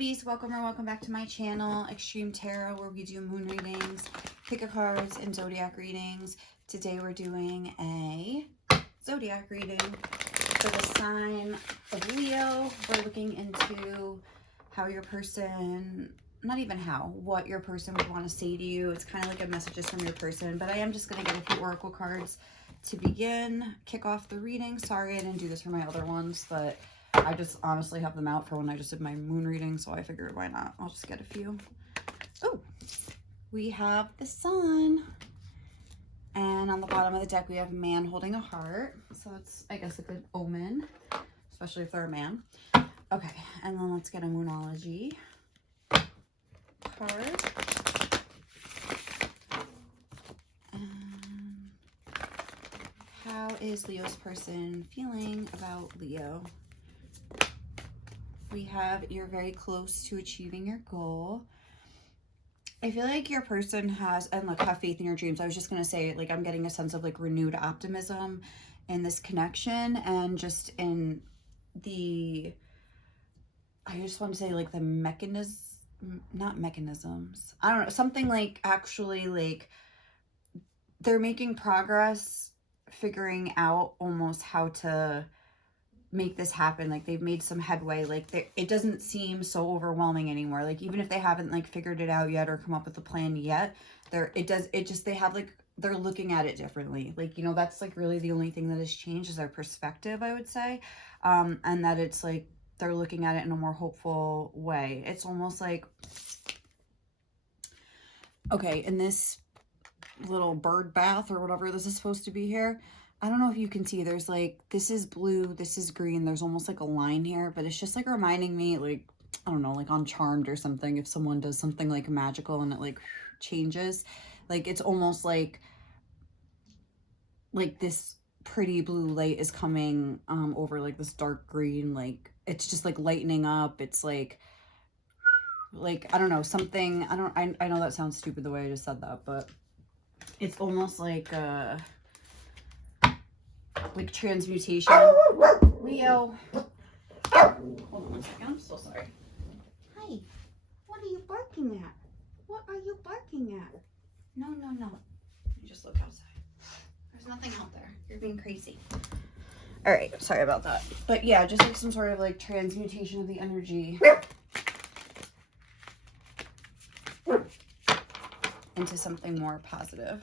lovies, welcome back to my channel, Extreme Tarot, where we do moon readings, pick a cards, and zodiac readings. Today we're doing a zodiac reading for the sign of Leo. We're looking into how your person, not even how, what your person would want to say to you. It's kind of like a messages from your person, but I am just going to get a few oracle cards to begin, kick off the reading. Sorry I didn't do this for my other ones, but I just honestly have them out for when I just did my moon reading, so I figured why not? I'll just get a few. Oh, we have the sun. And on the bottom of the deck, we have a man holding a heart. So it's, I guess, a good omen, especially if they're a man. Okay, and then let's get a moonology card. How is Leo's person feeling about Leo? We have, you're very close to achieving your goal. I feel like your person has, and look, have faith in your dreams. I was just going to say, like, I'm getting a sense of like renewed optimism in this connection, and just in the, I just want to say like the not mechanisms. I don't know, something like actually like they're making progress, figuring out almost how to make this happen. Like they've made some headway. Like it doesn't seem so overwhelming anymore. Like even if they haven't like figured it out yet or come up with a plan yet, they have like, they're looking at it differently. Like, you know, that's like really the only thing that has changed is their perspective, I would say. And that it's like they're looking at it in a more hopeful way. It's almost like, okay, in this little bird bath or whatever this is supposed to be here, I don't know if you can see, there's like, this is blue, this is green, there's almost like a line here, but it's just like reminding me, like, I don't know, like on Charmed or something, if someone does something like magical and it like changes, like it's almost like this pretty blue light is coming over like this dark green, like it's just like lightening up. It's like I don't know, something, I know that sounds stupid the way I just said that, but it's almost like transmutation. Leo. Hold on one second. I'm so sorry. Hi. What are you barking at? What are you barking at? No. Let me just look outside. There's nothing out there. You're being crazy. All right. Sorry about that. But yeah, just like some sort of like transmutation of the energy into something more positive.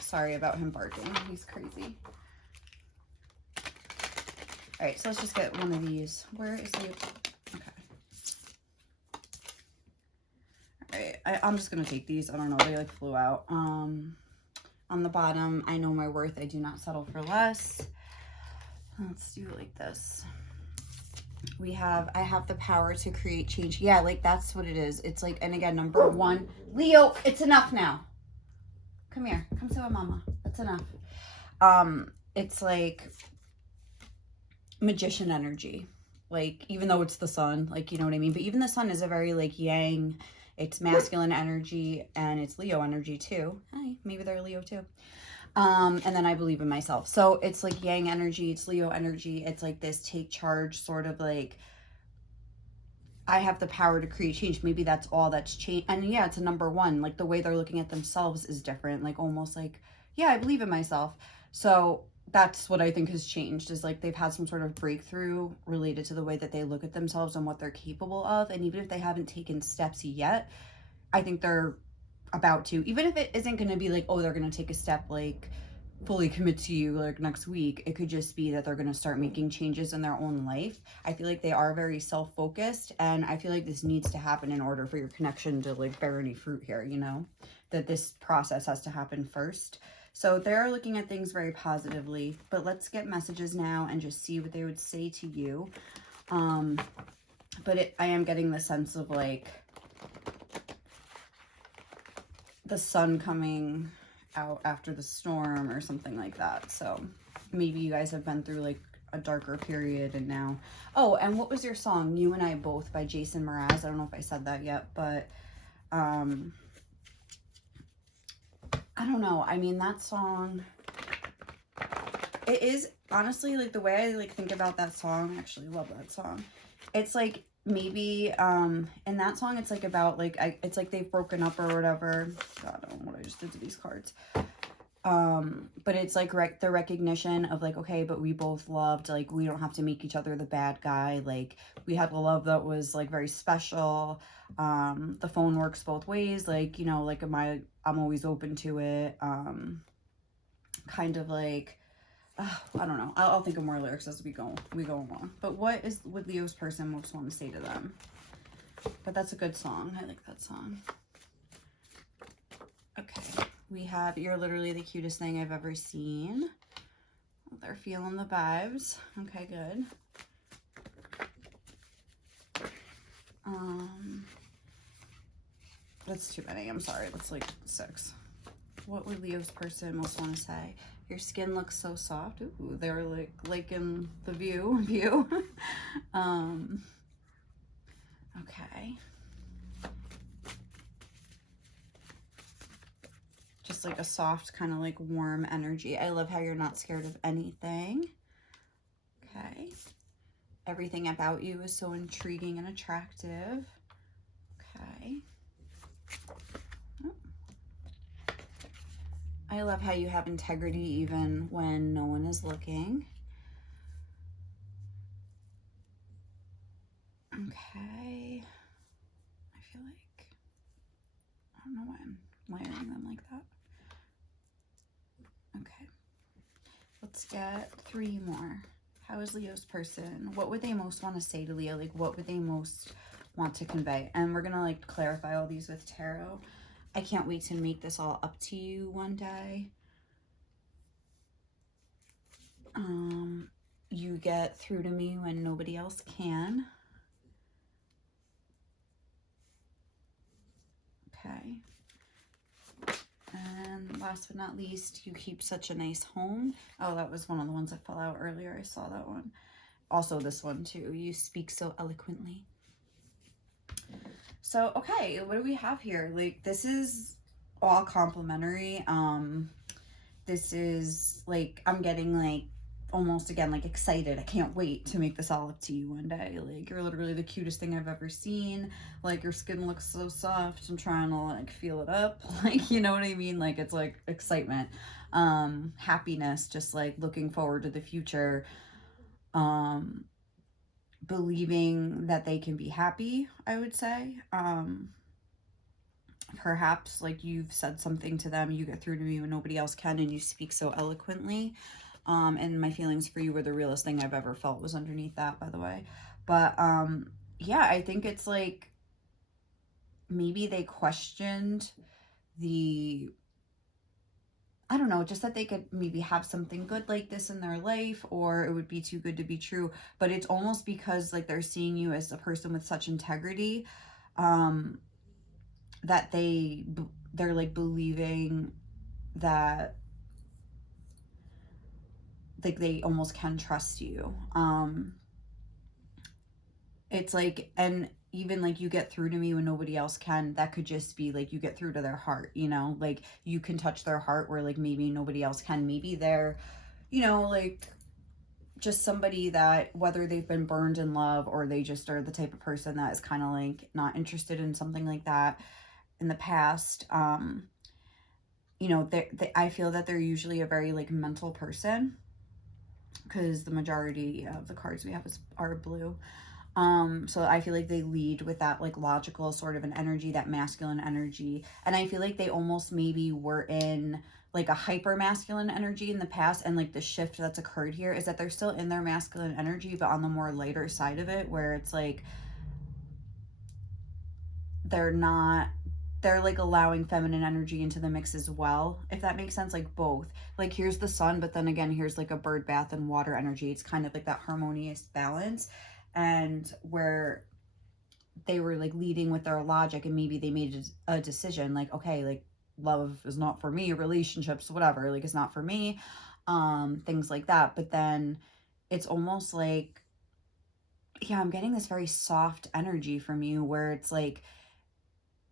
Sorry about him barking. He's crazy. All right, so let's just get one of these. Where is the, okay. All right, I'm just gonna take these. I don't know, they like flew out. On the bottom, I know my worth, I do not settle for less. Let's do it like this. I have the power to create change. Yeah, like that's what it is. It's like, and again, number one, Leo, it's enough now. Come here, come sit with mama. That's enough. It's like magician energy, like even though it's the sun, like, you know what I mean, but even the sun is a very like yang, it's masculine energy, and it's Leo energy too. Hi, maybe they're Leo too. And then I believe in myself, so it's like yang energy, it's Leo energy. It's like this take charge sort of like, I have the power to create change. Maybe that's all that's changed. And yeah, it's a number one, like the way they're looking at themselves is different, like almost like, yeah, I believe in myself. So that's what I think has changed, is like they've had some sort of breakthrough related to the way that they look at themselves and what they're capable of. And even if they haven't taken steps yet, I think they're about to, even if it isn't going to be like, oh, they're going to take a step, like fully commit to you like next week. It could just be that they're going to start making changes in their own life. I feel like they are very self-focused, and I feel like this needs to happen in order for your connection to like bear any fruit here, you know, that this process has to happen first. So they're looking at things very positively, but let's get messages now and just see what they would say to you. But I am getting the sense of like the sun coming out after the storm or something like that. So maybe you guys have been through like a darker period, and now, oh, and what was your song? You and I Both by Jason Mraz. I don't know if I said that yet, but I don't know. I mean, that song, it is honestly like the way I like think about that song. I actually love that song. It's like maybe in that song it's like about like it's like they've broken up or whatever. God, I don't know what I just did to these cards. But it's like the recognition of like, okay, but we both loved, like, we don't have to make each other the bad guy, like we had a love that was like very special. The phone works both ways, like, you know, like I'm always open to it. Kind of like, I don't know, I'll think of more lyrics as we go along. But what would Leo's person most want to say to them? But that's a good song. I like that song. Okay, we have, you're literally the cutest thing I've ever seen. They're feeling the vibes. Okay, good. That's too many. I'm sorry. That's like 6. What would Leo's person most want to say? Your skin looks so soft. Ooh, they're like in the view. Okay. Just like a soft, kind of like warm energy. I love how you're not scared of anything. Okay. Everything about you is so intriguing and attractive. Okay. I love how you have integrity even when no one is looking. Okay. I feel like, I don't know why I'm layering them like that. Okay. Let's get 3 more. How is Leo's person? What would they most want to say to Leo? Like, what would they most want to convey? And we're going to like clarify all these with tarot. I can't wait to make this all up to you one day. You get through to me when nobody else can. Okay. And last but not least, you keep such a nice home. Oh, that was one of the ones that fell out earlier. I saw that one. Also this one too. You speak so eloquently. So, okay, what do we have here? Like, this is all complimentary. This is like, I'm getting like almost again like excited. I can't wait to make this all up to you one day. Like, you're literally the cutest thing I've ever seen. Like, your skin looks so soft. I'm trying to like feel it up. Like, you know what I mean? Like, it's like excitement, happiness, just like looking forward to the future, believing that they can be happy, I would say. Perhaps like you've said something to them, you get through to me when nobody else can, and you speak so eloquently. And my feelings for you were the realest thing I've ever felt, was underneath that, by the way. But yeah, I think it's like maybe they questioned the, I don't know, just that they could maybe have something good like this in their life, or it would be too good to be true. But it's almost because like they're seeing you as a person with such integrity, that they're like believing that like they almost can trust you. It's like, and even like you get through to me when nobody else can, that could just be like you get through to their heart, you know, like you can touch their heart where like maybe nobody else can. Maybe they're, you know, like just somebody that, whether they've been burned in love or they just are the type of person that is kind of like not interested in something like that in the past. You know, I feel that they're usually a very like mental person, because the majority of the cards we have are blue. So I feel like they lead with that like logical sort of an energy, that masculine energy. And I feel like they almost maybe were in like a hyper masculine energy in the past, and like the shift that's occurred here is that they're still in their masculine energy, but on the more lighter side of it, where it's like they're like allowing feminine energy into the mix as well, if that makes sense. Like both, like here's the sun, but then again here's like a bird bath and water energy. It's kind of like that harmonious balance. And where they were like leading with their logic, and maybe they made a decision like, okay, like love is not for me, relationships, whatever, like it's not for me, things like that. But then it's almost like, yeah, I'm getting this very soft energy from you, where it's like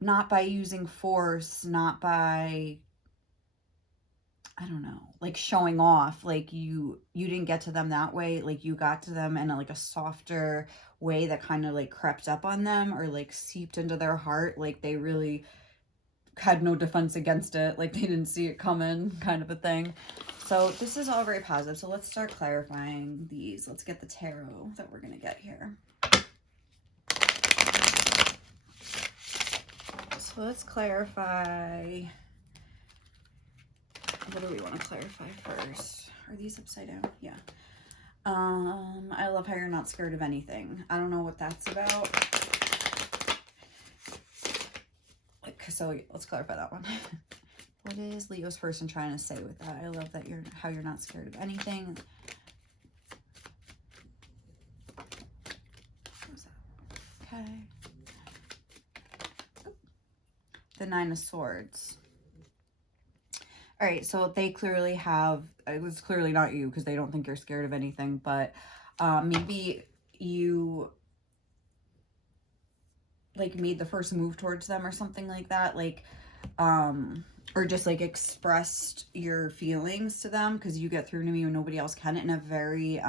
not by using force, not by, I don't know, like showing off, like you didn't get to them that way. Like you got to them in like a softer way that kind of like crept up on them or like seeped into their heart. Like they really had no defense against it. Like they didn't see it coming, kind of a thing. So this is all very positive. So let's start clarifying these. Let's get the tarot that we're going to get here. So let's clarify. What do we want to clarify first? Are these upside down? Yeah. I love how you're not scared of anything. I don't know what that's about. So let's clarify that one. What is Leo's person trying to say with that? I love that how you're not scared of anything. What's that? Okay. The Nine of Swords. All right, so they clearly have, it was clearly not you because they don't think you're scared of anything, but maybe you like made the first move towards them or something like that, like or just like expressed your feelings to them, because you get through to me when nobody else can, in a very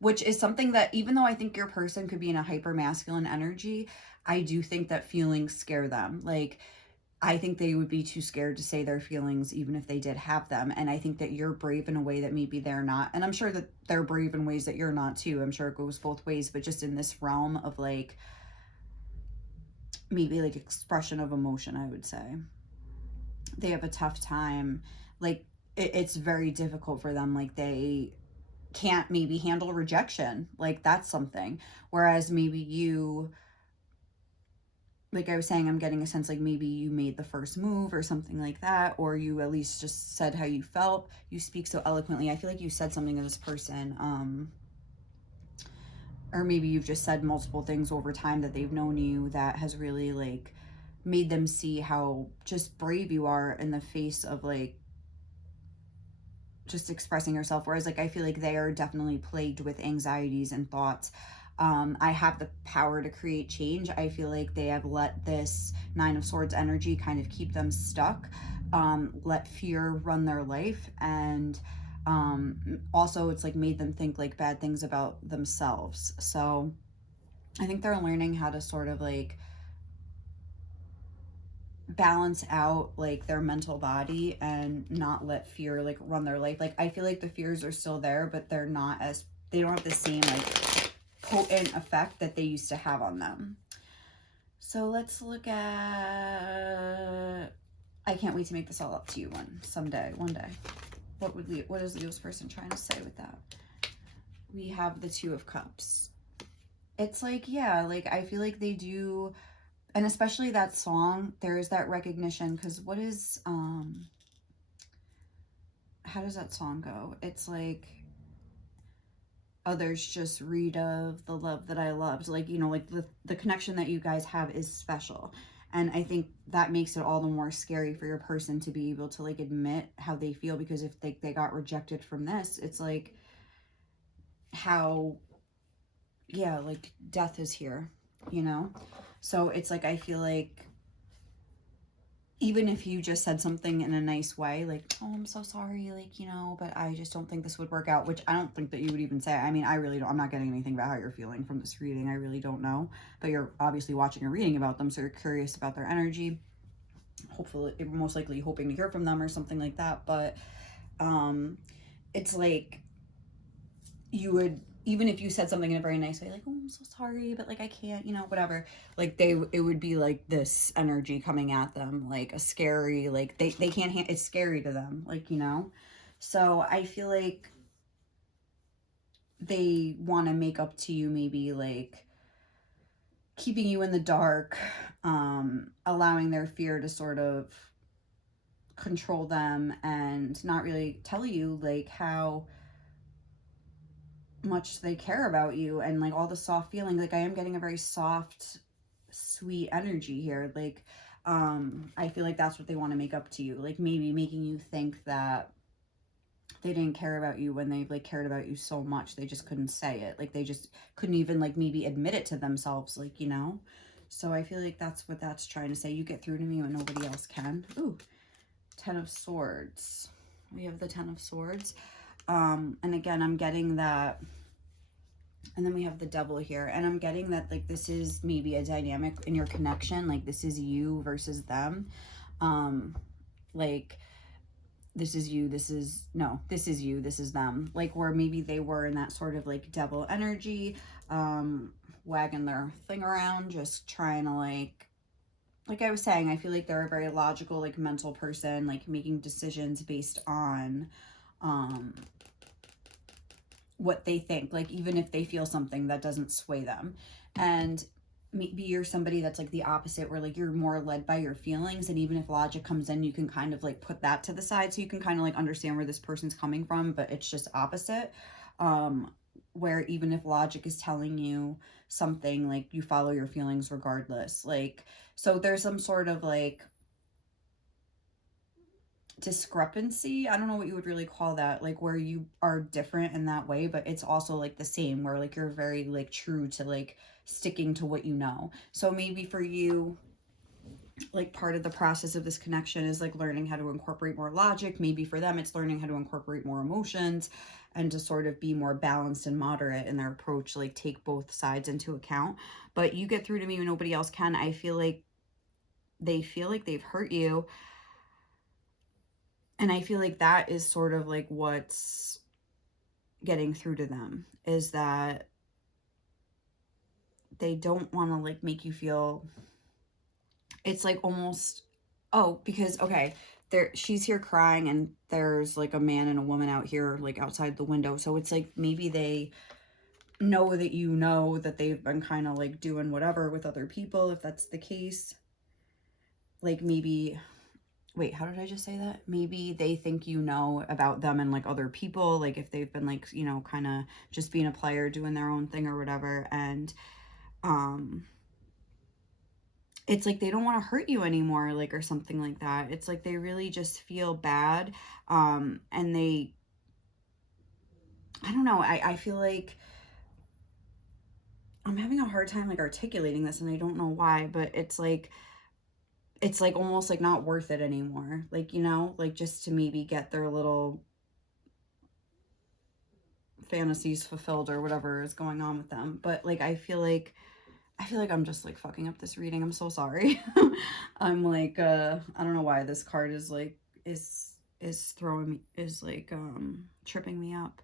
which is something that, even though I think your person could be in a hyper masculine energy, I do think that feelings scare them. Like I think they would be too scared to say their feelings even if they did have them. And I think that you're brave in a way that maybe they're not. And I'm sure that they're brave in ways that you're not too. I'm sure it goes both ways, but just in this realm of like, maybe like expression of emotion, I would say. They have a tough time. Like it's very difficult for them. Like they can't maybe handle rejection. Like that's something. Whereas maybe you, like I was saying, I'm getting a sense like maybe you made the first move or something like that, or you at least just said how you felt. You speak so eloquently. I feel like you said something to this person, or maybe you've just said multiple things over time that they've known you that has really like made them see how just brave you are in the face of like just expressing yourself. Whereas like I feel like they are definitely plagued with anxieties and thoughts. I have the power to create change. I feel like they have let this Nine of Swords energy kind of keep them stuck, let fear run their life, and also it's like made them think like bad things about themselves. So I think they're learning how to sort of like balance out like their mental body and not let fear like run their life. Like I feel like the fears are still there, but they don't have the same like potent effect that they used to have on them. So let's look at, I can't wait to make this all up to you one day. What is Leo's person trying to say with that? We have the Two of Cups. It's like, yeah, like I feel like they do, and especially that song, there is that recognition, because what is how does that song go? It's like, others just read of the love that I loved. Like, you know, like the connection that you guys have is special. And I think that makes it all the more scary for your person to be able to like admit how they feel, because if they got rejected from this, it's like how, yeah, like death is here, you know? So it's like, I feel like even if you just said something in a nice way, like, oh, I'm so sorry, like, you know, but I just don't think this would work out, which I don't think that you would even say. I mean, I really don't, I'm not getting anything about how you're feeling from this reading. I really don't know, but you're obviously watching a reading about them, so you're curious about their energy. Hopefully, most likely hoping to hear from them or something like that. But it's like, you would, even if you said something in a very nice way, like, oh, I'm so sorry, but like I can't, you know, whatever, like it would be like this energy coming at them, like a scary, like they can't it's scary to them, like, you know. So I feel like they want to make up to you, maybe like keeping you in the dark, allowing their fear to sort of control them, and not really tell you like how much they care about you, and like all the soft feeling. Like I am getting a very soft, sweet energy here. Like I feel like that's what they want to make up to you, like maybe making you think that they didn't care about you when they like cared about you so much. They just couldn't say it, like they just couldn't even like maybe admit it to themselves, like, you know. So I feel like that's what that's trying to say. You get through to me when nobody else can. Ooh, Ten of Swords. We have the Ten of Swords. And again, I'm getting that And then we have the devil here. And I'm getting that, like, this is maybe a dynamic in your connection. Like, this is you versus them. Like, this is you, this is, no, this is you, this is them. Like, where maybe they were in that sort of, like, devil energy, wagging their thing around, just trying to, like I was saying, I feel like they're a very logical, like, mental person, like, making decisions based on, what they think, like, even if they feel something that doesn't sway them. And maybe you're somebody that's like the opposite, where like you're more led by your feelings, and even if logic comes in, you can kind of like put that to the side, so you can kind of like understand where this person's coming from, but it's just opposite. Where even if logic is telling you something, like, you follow your feelings regardless. Like, so there's some sort of like discrepancy, I don't know what you would really call that, like, where you are different in that way, but it's also like the same, where like you're very like true to like sticking to what you know. So maybe for you, like, part of the process of this connection is like learning how to incorporate more logic. Maybe for them it's learning how to incorporate more emotions, and to sort of be more balanced and moderate in their approach, like take both sides into account. But you get through to me when nobody else can. I feel like they've hurt you, and I feel like that is sort of like what's getting through to them, is that they don't want to like make you feel, it's like almost, oh, because okay, she's here crying, and there's like a man and a woman out here like outside the window. So it's like maybe they know that, you know, that they've been kind of like doing whatever with other people, if that's the case. Like, maybe, wait, how did I just say that? Maybe they think you know about them and like other people, like if they've been like, you know, kind of just being a player, doing their own thing or whatever. And it's like they don't want to hurt you anymore, like, or something like that. It's like they really just feel bad. And they, I don't know, I feel like I'm having a hard time like articulating this, and I don't know why, but it's like almost like not worth it anymore. Like, you know, like just to maybe get their little fantasies fulfilled or whatever is going on with them. But like I feel like I'm just like fucking up this reading. I'm so sorry. I'm like I don't know why this card is like is throwing me, is like tripping me up.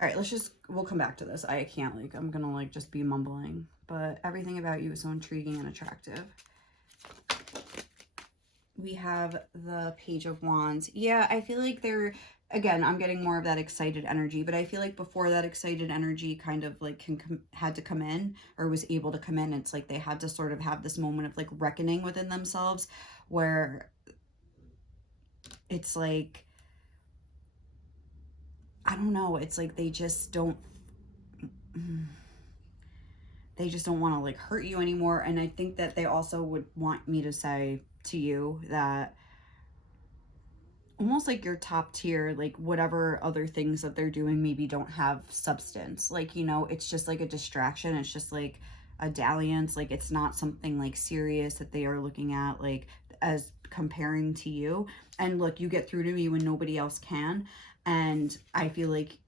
All right, we'll come back to this. I can't, like, I'm gonna like just be mumbling. But everything about you is so intriguing and attractive. We have the Page of Wands. Yeah, I feel like again, I'm getting more of that excited energy, but I feel like before that excited energy kind of like had to come in, or was able to come in, it's like they had to sort of have this moment of like reckoning within themselves, where it's like, I don't know, it's like they just don't want to like hurt you anymore. And I think that they also would want me to say to you that almost like your top tier, like whatever other things that they're doing maybe don't have substance. Like, you know, it's just like a distraction. It's just like a dalliance. Like, it's not something like serious that they are looking at, like, as comparing to you. And look, you get through to me when nobody else can. And I feel like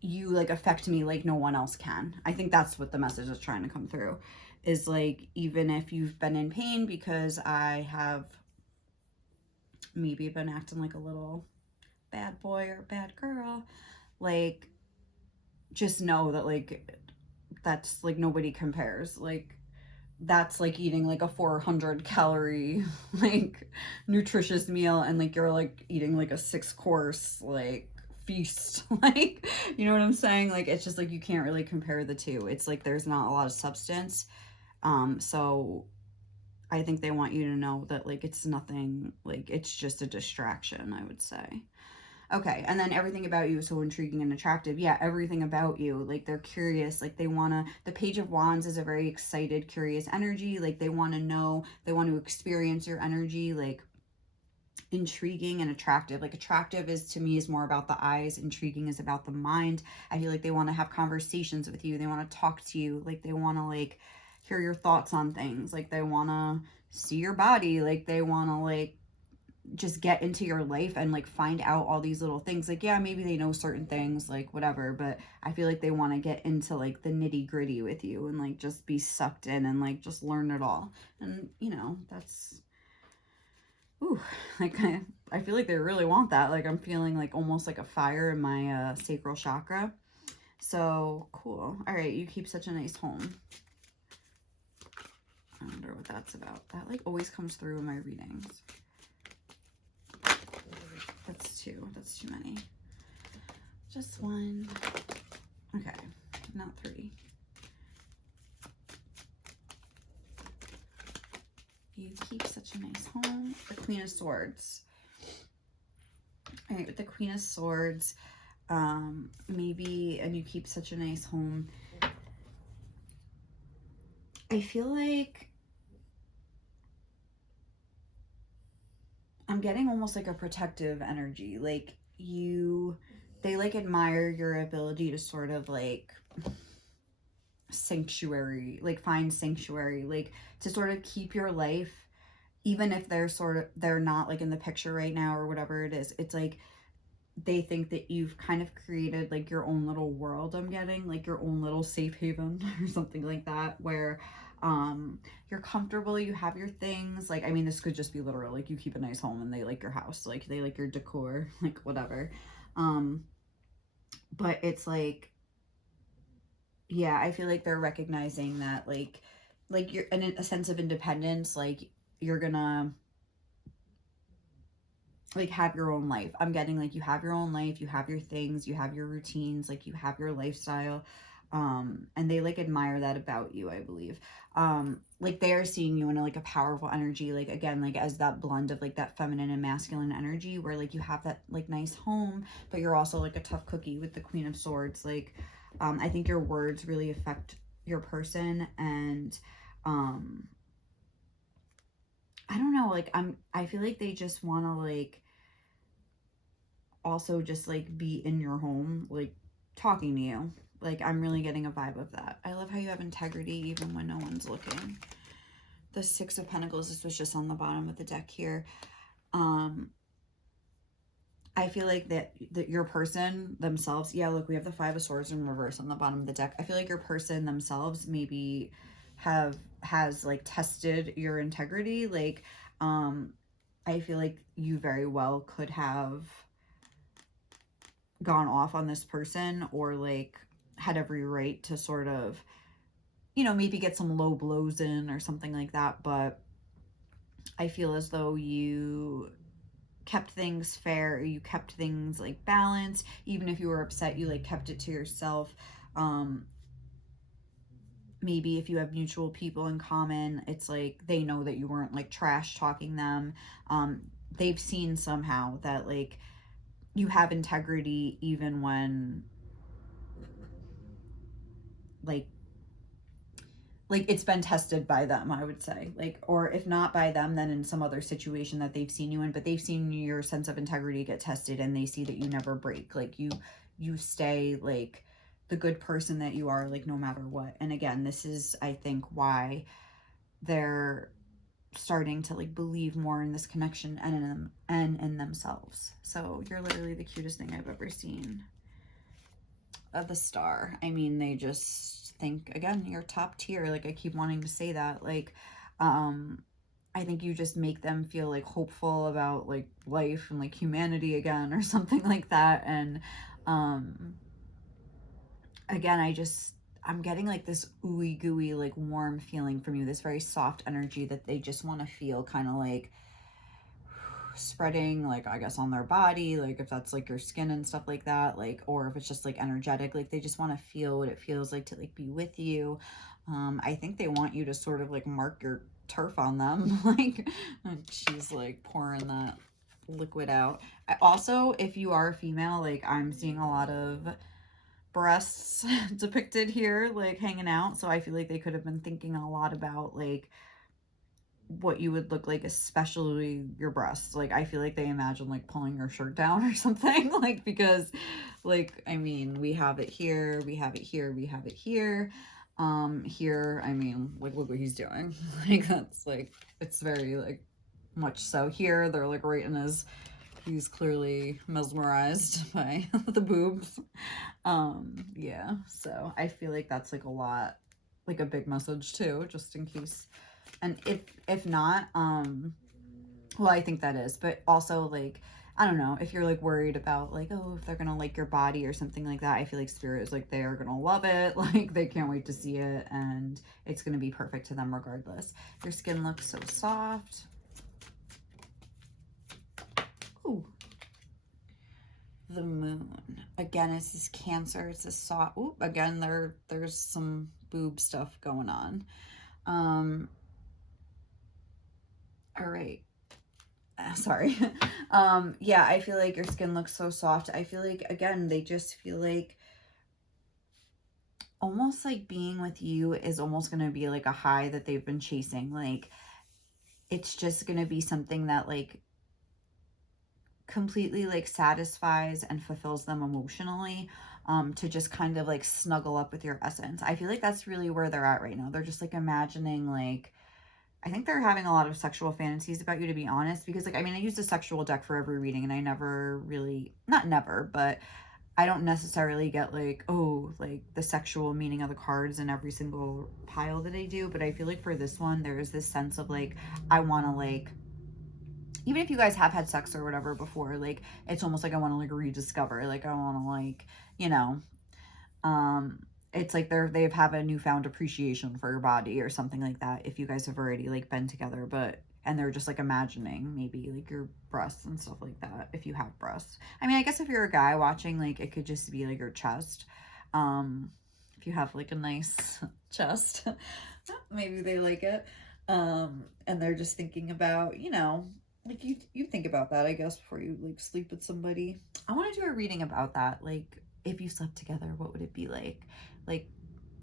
you like affect me like no one else can. I think that's what the message is trying to come through, is like, even if you've been in pain because I have maybe been acting like a little bad boy or bad girl, like, just know that like that's like nobody compares. Like, that's like eating like a 400 calorie like nutritious meal, and like you're like eating like a 6-course like feast. Like, you know what I'm saying? Like, it's just like you can't really compare the two. It's like there's not a lot of substance. So I think they want you to know that like it's nothing, like it's just a distraction, I would say. Okay, and then everything about you is so intriguing and attractive. Yeah, everything about you, like they're curious, like they want to, the Page of Wands is a very excited, curious energy. Like they want to know, they want to experience your energy, like intriguing and attractive. Like attractive is, to me, is more about the eyes, intriguing is about the mind. I feel like they want to have conversations with you. They want to talk to you. Like they want to like hear your thoughts on things. Like they want to see your body. Like they want to like just get into your life and like find out all these little things. Like, yeah, maybe they know certain things, like whatever, but I feel like they want to get into like the nitty gritty with you and like just be sucked in and like just learn it all. And you know, that's, ooh, like I feel like they really want that. Like I'm feeling like almost like a fire in my sacral chakra. So cool. All right, you keep such a nice home. I wonder what that's about. That like always comes through in my readings. That's two. That's too many. Just one. Okay, not three. You keep such a nice home. The Queen of Swords. All right, with the Queen of Swords, maybe, and you keep such a nice home. I feel like I'm getting almost like a protective energy. Like they like admire your ability to sort of like sanctuary, like find sanctuary, like to sort of keep your life, even if they're not like in the picture right now or whatever it is. It's like they think that you've kind of created like your own little world. I'm getting like your own little safe haven or something like that, where you're comfortable, you have your things. Like, I mean, this could just be literal, like you keep a nice home and they like your house, like they like your decor, like whatever. But it's like, yeah, I feel like they're recognizing that like you're in a sense of independence, like you're gonna like have your own life. I'm getting like you have your own life, you have your things, you have your routines, like you have your lifestyle. And they like admire that about you, I believe. Like they are seeing you in like a powerful energy, like again, like as that blend of like that feminine and masculine energy, where like you have that like nice home, but you're also like a tough cookie with the Queen of Swords. Like I think your words really affect your person, and I don't know, like I feel like they just want to like also just like be in your home, like talking to you. Like I'm really getting a vibe of that. I love how you have integrity even when no one's looking. The Six of Pentacles, this was just on the bottom of the deck here. I feel like that your person themselves, yeah, look, we have the Five of Swords in reverse on the bottom of the deck. I feel like your person themselves maybe has like tested your integrity. Like I feel like you very well could have gone off on this person, or like had every right to sort of, you know, maybe get some low blows in or something like that. But I feel as though you kept things fair, you kept things like balanced. Even if you were upset, you like kept it to yourself. Maybe if you have mutual people in common, it's like they know that you weren't like trash talking them. They've seen somehow that like you have integrity even when like it's been tested by them, I would say. Like, or if not by them, then in some other situation that they've seen you in, but they've seen your sense of integrity get tested, and they see that you never break. Like you stay like the good person that you are, like no matter what. And again, this is, I think, why they're starting to like believe more in this connection and in them and in themselves. So you're literally the cutest thing I've ever seen. The Star. I mean, they just think, again, you're top tier. Like I keep wanting to say that. Like I think you just make them feel like hopeful about like life and like humanity again or something like that. And again, I'm getting like this ooey gooey like warm feeling from you, this very soft energy that they just want to feel kind of like spreading, like I guess on their body, like if that's like your skin and stuff like that, like, or if it's just like energetic, like they just want to feel what it feels like to like be with you. I think they want you to sort of like mark your turf on them. Like she's like pouring that liquid out. Also, if you are a female, like I'm seeing a lot of breasts depicted here, like hanging out, so I feel like they could have been thinking a lot about like what you would look like, especially your breasts. Like I feel like they imagine like pulling your shirt down or something, like because like I mean we have it here, we have it here, we have it here. Here, I mean, like look what he's doing. Like that's like, it's very like much so. Here, they're like right in his, he's clearly mesmerized by the boobs. Yeah, so I feel like that's like a lot, like a big message too, just in case. And if not, well, I think that is, but also like, I don't know, if you're like worried about like, oh, if they're gonna like your body or something like that, I feel like spirit is like, they are gonna love it. Like they can't wait to see it, and it's gonna be perfect to them regardless. Your skin looks so soft. Ooh. The moon. Again, it's this Cancer. It's this soft. Ooh, again, there's some boob stuff going on. All right. Sorry. Yeah, I feel like your skin looks so soft. I feel like, again, they just feel like almost like being with you is almost going to be like a high that they've been chasing. Like, it's just going to be something that like completely like satisfies and fulfills them emotionally, to just kind of like snuggle up with your essence. I feel like that's really where they're at right now. They're just like imagining like, I think they're having a lot of sexual fantasies about you, to be honest, because like, I mean, I use a sexual deck for every reading, and I never really, not never, but I don't necessarily get like, oh, like the sexual meaning of the cards in every single pile that I do. But I feel like for this one, there's this sense of like, I want to like, even if you guys have had sex or whatever before, like, it's almost like I want to like rediscover, like, I want to like, you know, it's like they have a newfound appreciation for your body or something like that if you guys have already like been together. But and they're just like imagining maybe like your breasts and stuff like that, if you have breasts. I mean, I guess if you're a guy watching, like it could just be like your chest. If you have like a nice chest, maybe they like it. And they're just thinking about, you know, like you think about that, I guess, before you like sleep with somebody. I want to do a reading about that, like if you slept together, what would it be like? Like,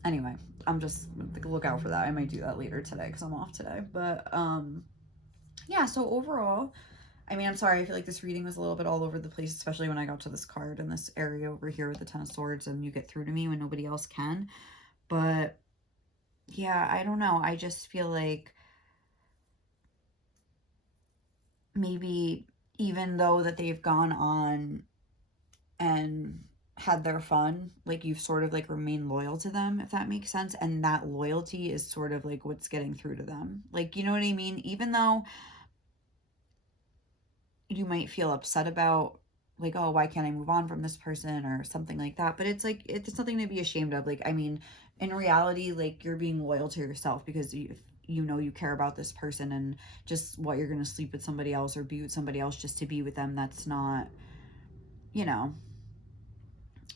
anyway, I'm just like, look out for that. I might do that later today because I'm off today. But yeah, so overall, I mean, I'm sorry, I feel like this reading was a little bit all over the place, especially when I got to this card in this area over here with the Ten of Swords, and you get through to me when nobody else can. But yeah, I don't know. I just feel like maybe even though that they've gone on and had their fun, like you've sort of like remained loyal to them, if that makes sense. And that loyalty is sort of like what's getting through to them. Like, you know what I mean? Even though you might feel upset about like, oh, why can't I move on from this person or something like that, but it's like, it's nothing to be ashamed of. Like, I mean, in reality, like you're being loyal to yourself because you know you care about this person, and just what you're going to sleep with somebody else or be with somebody else just to be with them, that's not, you know,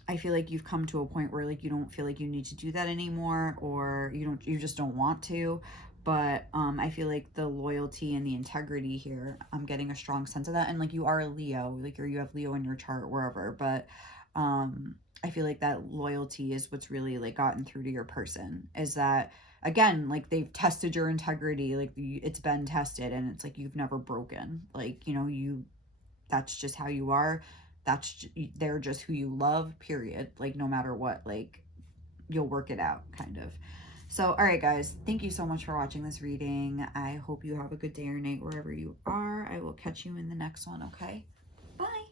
I feel like you've come to a point where like you don't feel like you need to do that anymore, or you just don't want to. But I feel like the loyalty and the integrity here, I'm getting a strong sense of that. And like you are a Leo, like, or you have Leo in your chart, wherever. But I feel like that loyalty is what's really like gotten through to your person, is that again, like they've tested your integrity, like it's been tested, and it's like you've never broken, like, you know, that's just how you are. They're just who you love, period. Like no matter what, like you'll work it out, kind of. So all right guys, thank you so much for watching this reading. I hope you have a good day or night wherever you are. I will catch you in the next one. Okay, bye.